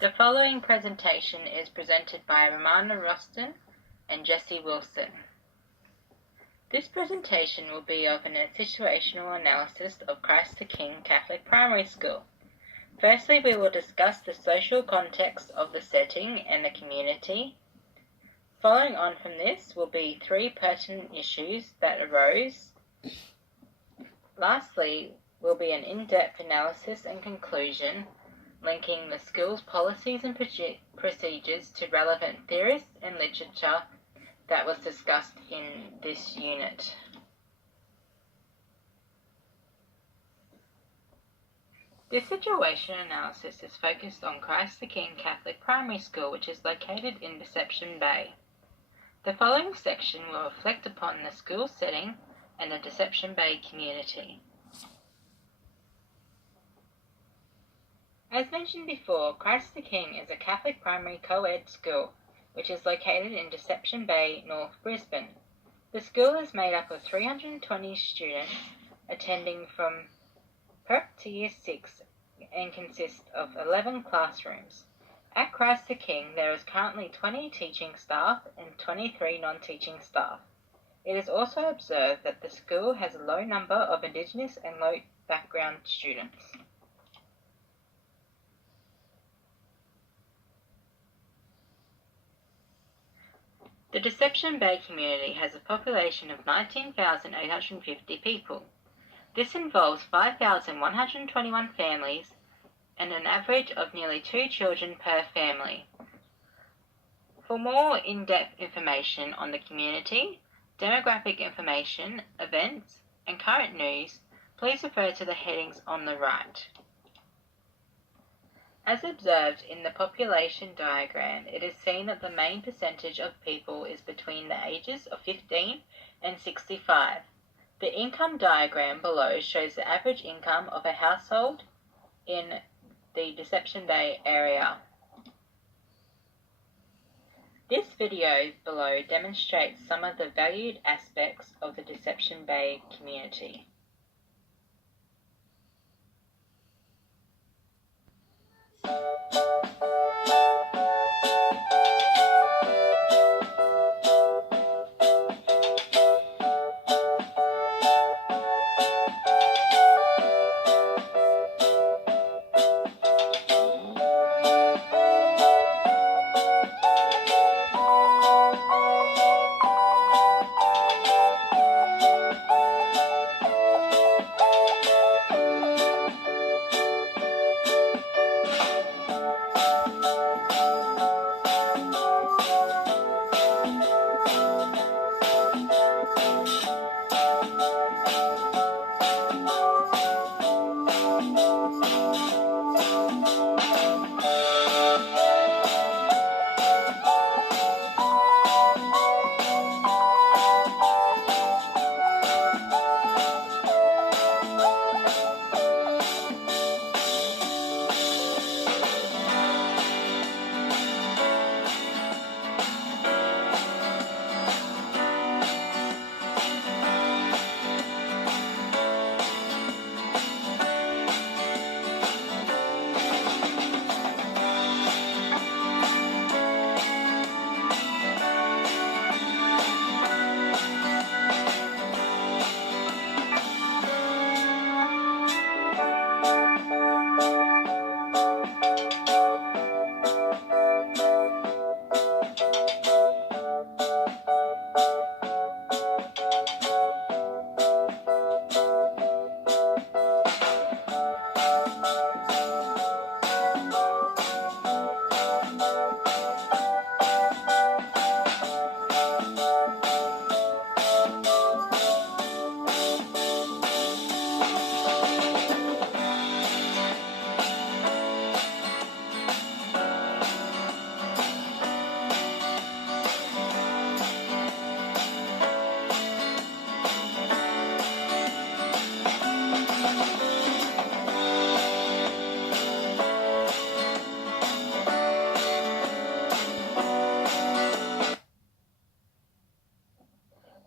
The following presentation is presented by Romana Rostron and Jessie Wilson. This presentation will be of a situational analysis of Christ the King Catholic Primary School. Firstly, we will discuss the social context of the setting and the community. Following on from this will be 3 pertinent issues that arose. Lastly, will be an in-depth analysis and conclusion, linking the school's policies and procedures to relevant theorists and literature that was discussed in this unit. This situational analysis is focused on Christ the King Catholic Primary School, which is located in Deception Bay. The following section will reflect upon the school setting and the Deception Bay community. As mentioned before, Christ the King is a Catholic primary co-ed school, which is located in Deception Bay, North Brisbane. The school is made up of 320 students attending from Prep to Year 6 and consists of 11 classrooms. At Christ the King, there is currently 20 teaching staff and 23 non-teaching staff. It is also observed that the school has a low number of Indigenous and low background students. The Deception Bay community has a population of 19,850 people. This involves 5,121 families and an average of nearly 2 children per family. For more in-depth information on the community, demographic information, events, and current news, please refer to the headings on the right. As observed in the population diagram, it is seen that the main percentage of people is between the ages of 15 and 65. The income diagram below shows the average income of a household in the Deception Bay area. This video below demonstrates some of the valued aspects of the Deception Bay community.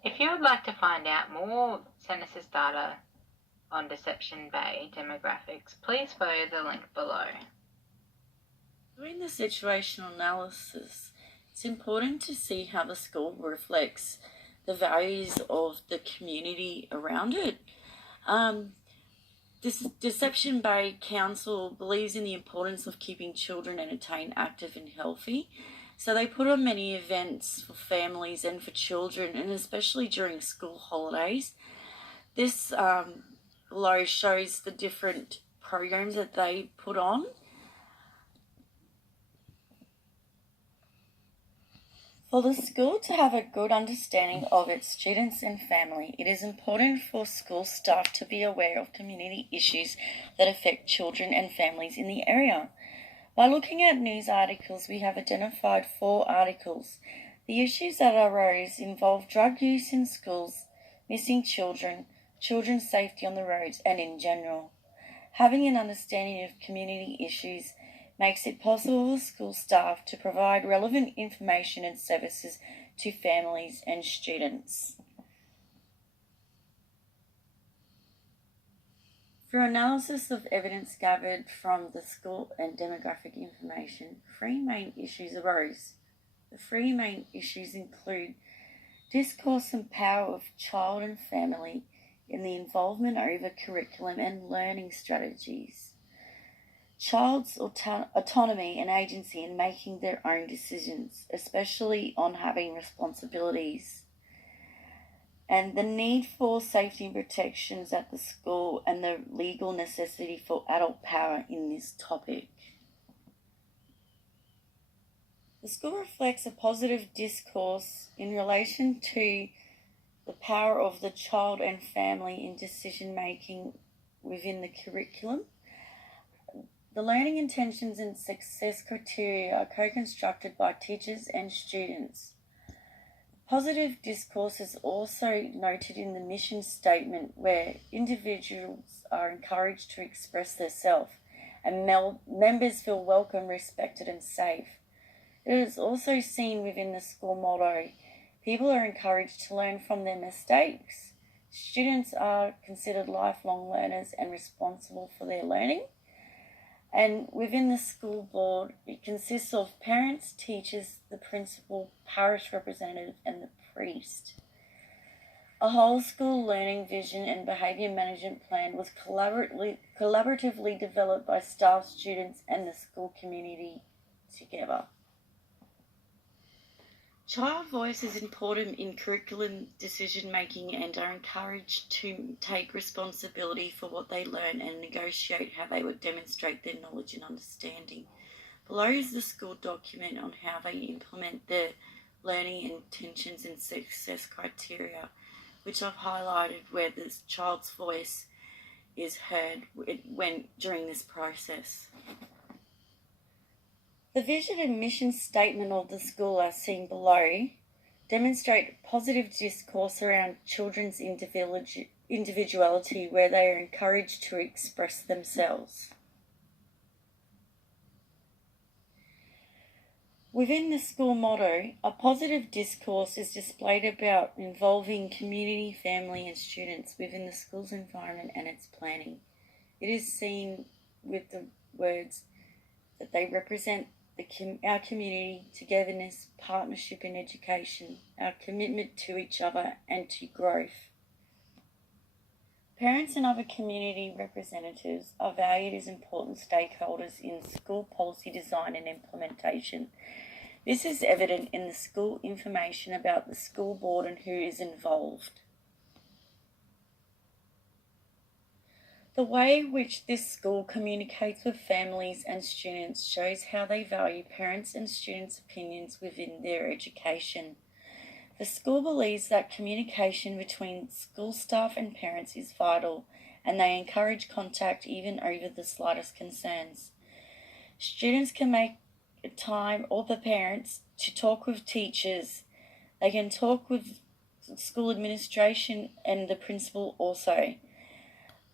If you would like to find out more census data on Deception Bay demographics, please follow the link below. Doing the situational analysis, it's important to see how the school reflects the values of the community around it. This Deception Bay Council believes in the importance of keeping children entertained, active, and healthy. So they put on many events for families and for children, and especially during school holidays. This below shows the different programs that they put on. For the school to have a good understanding of its students and family, it is important for school staff to be aware of community issues that affect children and families in the area. By looking at news articles, we have identified 4 articles. The issues that arose involve drug use in schools, missing children, children's safety on the roads, and in general. Having an understanding of community issues makes it possible for school staff to provide relevant information and services to families and students. Through analysis of evidence gathered from the school and demographic information, 3 main issues arose. The 3 main issues include discourse and power of child and family in the involvement over curriculum and learning strategies, child's autonomy and agency in making their own decisions, especially on having responsibilities, and the need for safety and protections at the school and the legal necessity for adult power in this topic. The school reflects a positive discourse in relation to the power of the child and family in decision making within the curriculum. The learning intentions and success criteria are co-constructed by teachers and students. Positive discourse is also noted in the mission statement, where individuals are encouraged to express themselves and members feel welcome, respected, and safe. It is also seen within the school motto: people are encouraged to learn from their mistakes. Students are considered lifelong learners and responsible for their learning. And within the school board, it consists of parents, teachers, the principal, parish representative, and the priest. A whole school learning vision and behaviour management plan was collaboratively developed by staff, students, and the school community together. Child voice is important in curriculum decision making and are encouraged to take responsibility for what they learn and negotiate how they would demonstrate their knowledge and understanding. Below is the school document on how they implement their learning intentions and success criteria, which I've highlighted where the child's voice is heard during this process. The vision and mission statement of the school, as seen below, demonstrate positive discourse around children's individuality, where they are encouraged to express themselves. Within the school motto, a positive discourse is displayed about involving community, family, and students within the school's environment and its planning. It is seen with the words that they represent our community, togetherness, partnership in education, our commitment to each other and to growth. Parents and other community representatives are valued as important stakeholders in school policy design and implementation. This is evident in the school information about the school board and who is involved. The way in which this school communicates with families and students shows how they value parents' and students' opinions within their education. The school believes that communication between school staff and parents is vital, and they encourage contact even over the slightest concerns. Students can make time, or the parents, to talk with teachers. They can talk with school administration and the principal also.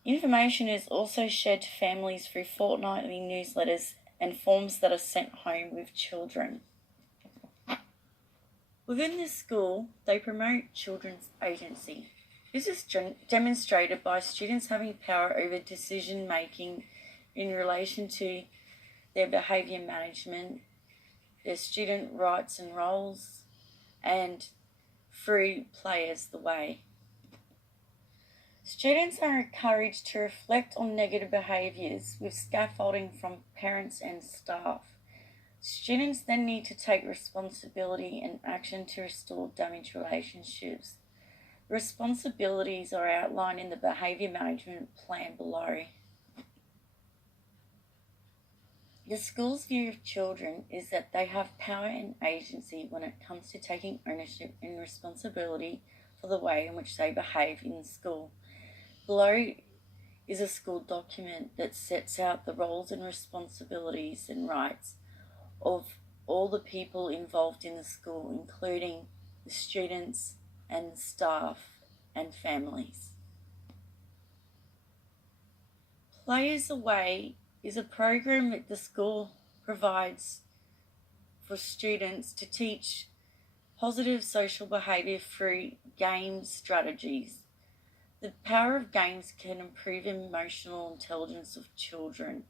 Information is also shared to families through fortnightly newsletters and forms that are sent home with children. Within this school, they promote children's agency. This is demonstrated by students having power over decision making in relation to their behaviour management, their student rights and roles, and through play as the way. Students are encouraged to reflect on negative behaviours with scaffolding from parents and staff. Students then need to take responsibility and action to restore damaged relationships. Responsibilities are outlined in the behaviour management plan below. The school's view of children is that they have power and agency when it comes to taking ownership and responsibility for the way in which they behave in school. Below is a school document that sets out the roles and responsibilities and rights of all the people involved in the school, including the students and the staff and families. Play as a Way is a program that the school provides for students to teach positive social behaviour through game strategies. The power of games can improve emotional intelligence of children.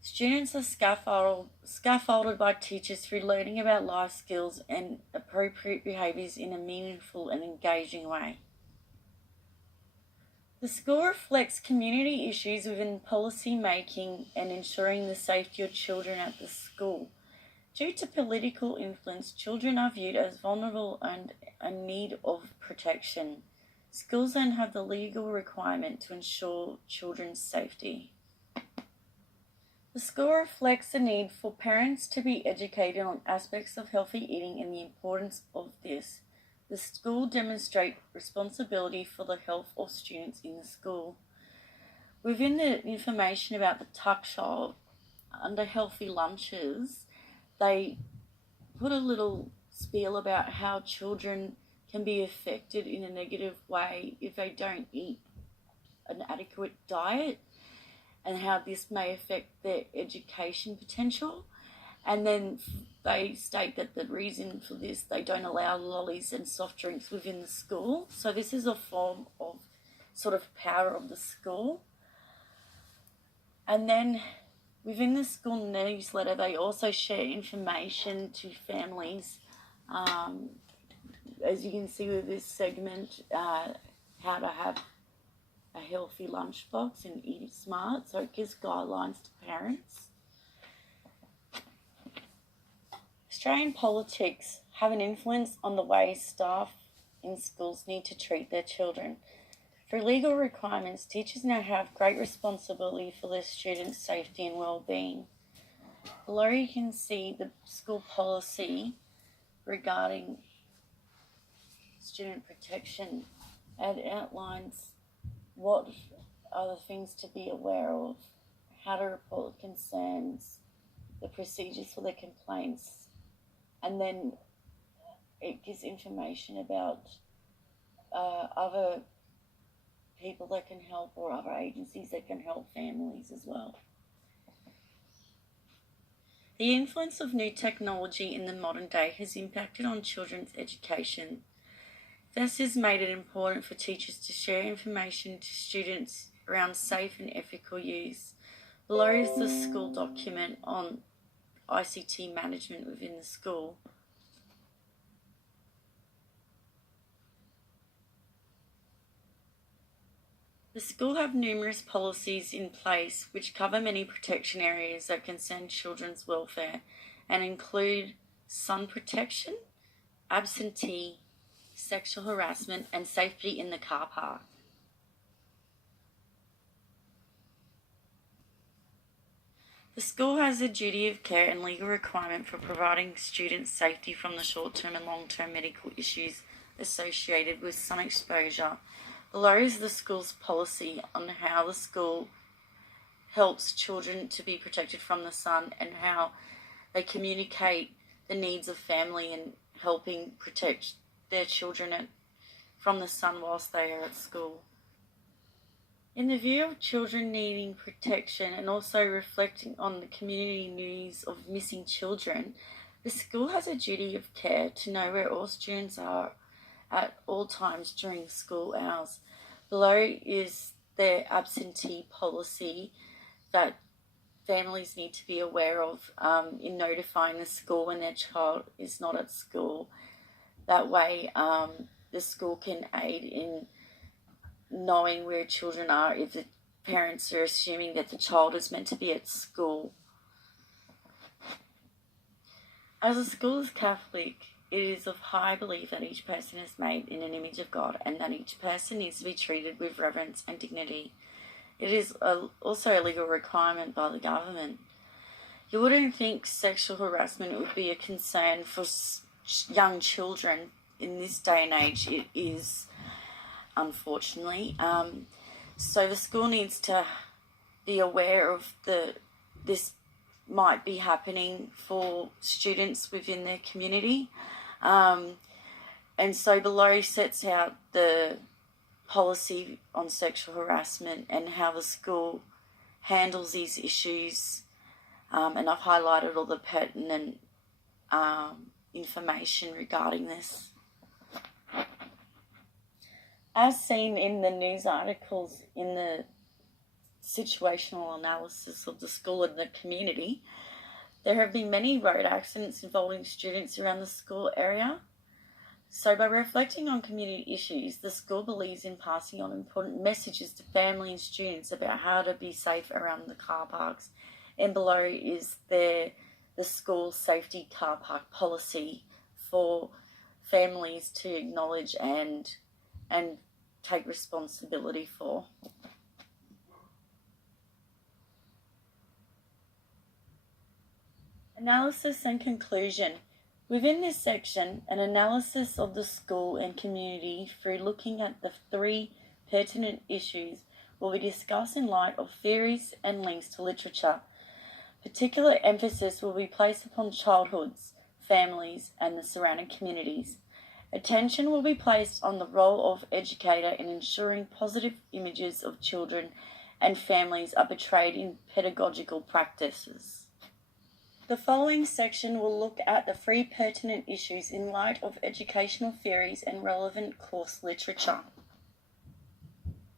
Students are scaffolded by teachers through learning about life skills and appropriate behaviours in a meaningful and engaging way. The school reflects community issues within policy making and ensuring the safety of children at the school. Due to political influence, children are viewed as vulnerable and in need of protection. Schools then have the legal requirement to ensure children's safety. The school reflects the need for parents to be educated on aspects of healthy eating and the importance of this. The school demonstrates responsibility for the health of students in the school. Within the information about the tuck shop, under healthy lunches, they put a little spiel about how children can be affected in a negative way if they don't eat an adequate diet, and how this may affect their education potential. And then they state that the reason for this, they don't allow lollies and soft drinks within the school. So this is a form of sort of power of the school. And then within the school newsletter, they also share information to families, as you can see with this segment, how to have a healthy lunchbox and eat smart. So it gives guidelines to parents. Australian politics have an influence on the way staff in schools need to treat their children. Through legal requirements, teachers now have great responsibility for their students' safety and well-being. Below you can see the school policy regarding student protection, and it outlines what are the things to be aware of, how to report concerns, the procedures for the complaints, and then it gives information about other people that can help or other agencies that can help families as well. The influence of new technology in the modern day has impacted on children's education. This has made it important for teachers to share information to students around safe and ethical use. Below is the school document on ICT management within the school. The school have numerous policies in place which cover many protection areas that concern children's welfare and include sun protection, absentee, sexual harassment and safety in the car park. The school has a duty of care and legal requirement for providing students safety from the short-term and long-term medical issues associated with sun exposure. Below is the school's policy on how the school helps children to be protected from the sun and how they communicate the needs of family and helping protect their children from the sun whilst they are at school. In the view of children needing protection and also reflecting on the community news of missing children, the school has a duty of care to know where all students are at all times during school hours. Below is their absentee policy that families need to be aware of in notifying the school when their child is not at school. That way the school can aid in knowing where children are if the parents are assuming that the child is meant to be at school. As the school is Catholic, it is of high belief that each person is made in an image of God and that each person needs to be treated with reverence and dignity. It is also a legal requirement by the government. You wouldn't think sexual harassment would be a concern for young children in this day and age. It is, unfortunately. So the school needs to be aware of this might be happening for students within their community. And so below sets out the policy on sexual harassment and how the school handles these issues. And I've highlighted all the pertinent information regarding this. As seen in the news articles in the situational analysis of the school and the community, there have been many road accidents involving students around the school area. So by reflecting on community issues, the school believes in passing on important messages to family and students about how to be safe around the car parks. And below is the school safety car park policy for families to acknowledge and take responsibility for. Analysis and conclusion. Within this section, an analysis of the school and community through looking at the 3 pertinent issues will be discussed in light of theories and links to literature. Particular emphasis will be placed upon childhoods, families, and the surrounding communities. Attention will be placed on the role of educator in ensuring positive images of children and families are portrayed in pedagogical practices. The following section will look at the 3 pertinent issues in light of educational theories and relevant course literature.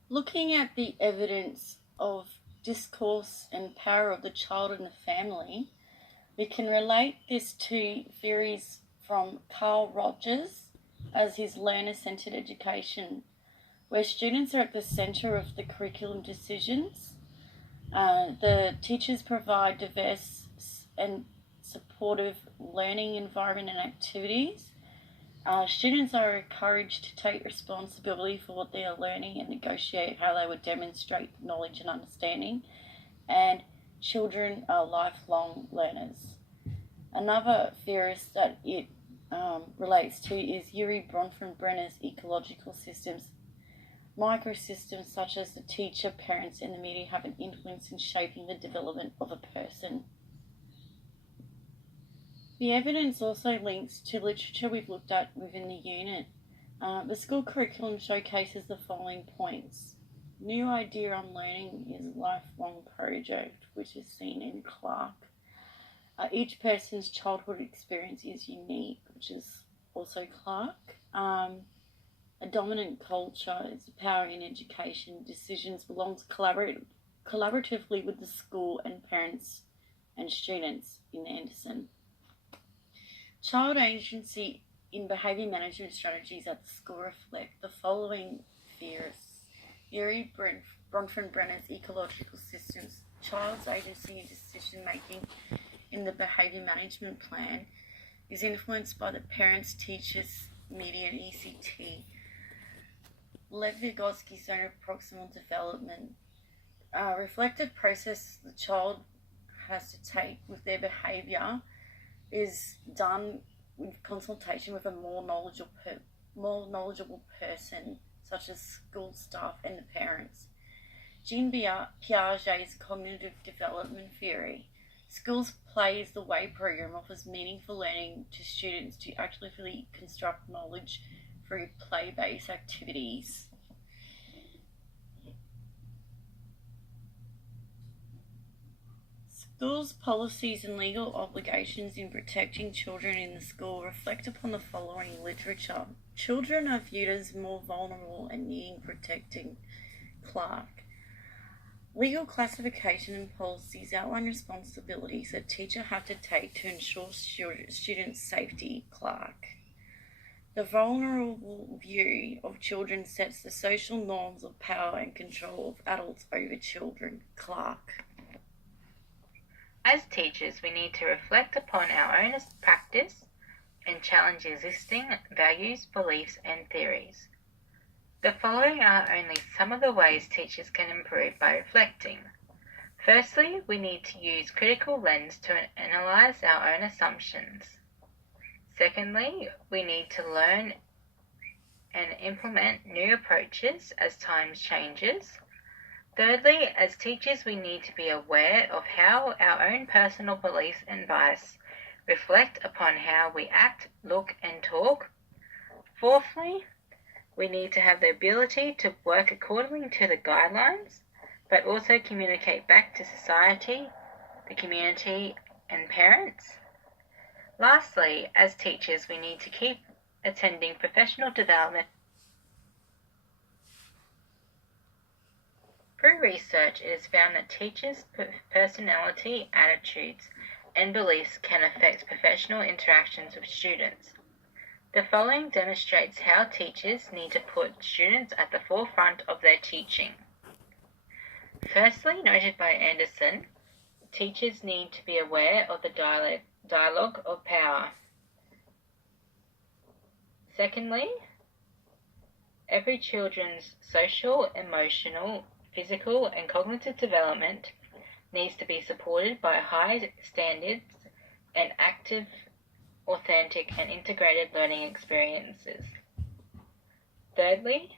Looking at the evidence of discourse and power of the child and the family, we can relate this to theories from Carl Rogers as his learner-centered education, where students are at the centre of the curriculum decisions. The teachers provide diverse and supportive learning environment and activities. Students are encouraged to take responsibility for what they are learning and negotiate how they would demonstrate knowledge and understanding. And children are lifelong learners. Another theorist that it relates to is Yuri Bronfenbrenner's ecological systems. Microsystems such as the teacher, parents, and the media have an influence in shaping the development of a person. The evidence also links to literature we've looked at within the unit. The school curriculum showcases the following points. New idea on learning is a lifelong project, which is seen in Clark. Each person's childhood experience is unique, which is also Clark. A dominant culture is power in education. Decisions belongs collaboratively with the school and parents and students in Anderson. Child agency in behaviour management strategies at the school reflect the following theorists. Yuri Bronfenbrenner's ecological systems. Child's agency in decision making in the behaviour management plan is influenced by the parents, teachers, media, and ECT. Lev Vygotsky's zone of proximal development. Reflective process the child has to take with their behaviour is done with consultation with a more knowledgeable person, such as school staff and the parents. Jean Piaget's cognitive development theory. Schools Play is the Way program offers meaningful learning to students to actively construct knowledge through play-based activities. Schools' policies and legal obligations in protecting children in the school reflect upon the following literature. Children are viewed as more vulnerable and needing protecting. Clark. Legal classification and policies outline responsibilities that teachers have to take to ensure students' safety. Clark. The vulnerable view of children sets the social norms of power and control of adults over children. Clark. As teachers, we need to reflect upon our own practice and challenge existing values, beliefs, and theories. The following are only some of the ways teachers can improve by reflecting. Firstly, we need to use critical lens to analyze our own assumptions. Secondly, we need to learn and implement new approaches as times changes. Thirdly, as teachers, we need to be aware of how our own personal beliefs and bias reflect upon how we act, look, and talk. Fourthly, we need to have the ability to work according to the guidelines, but also communicate back to society, the community, and parents. Lastly, as teachers, we need to keep attending professional development. Through research, it is found that teachers' personality, attitudes, and beliefs can affect professional interactions with students. The following demonstrates how teachers need to put students at the forefront of their teaching. Firstly, noted by Anderson, teachers need to be aware of the dialogue of power. Secondly, every children's social, emotional, physical, and cognitive development needs to be supported by high standards and active, authentic, and integrated learning experiences. Thirdly,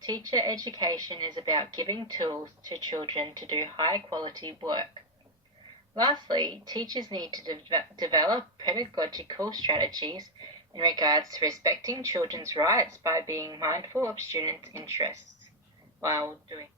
teacher education is about giving tools to children to do high-quality work. Lastly, teachers need to develop pedagogical strategies in regards to respecting children's rights by being mindful of students' interests while doing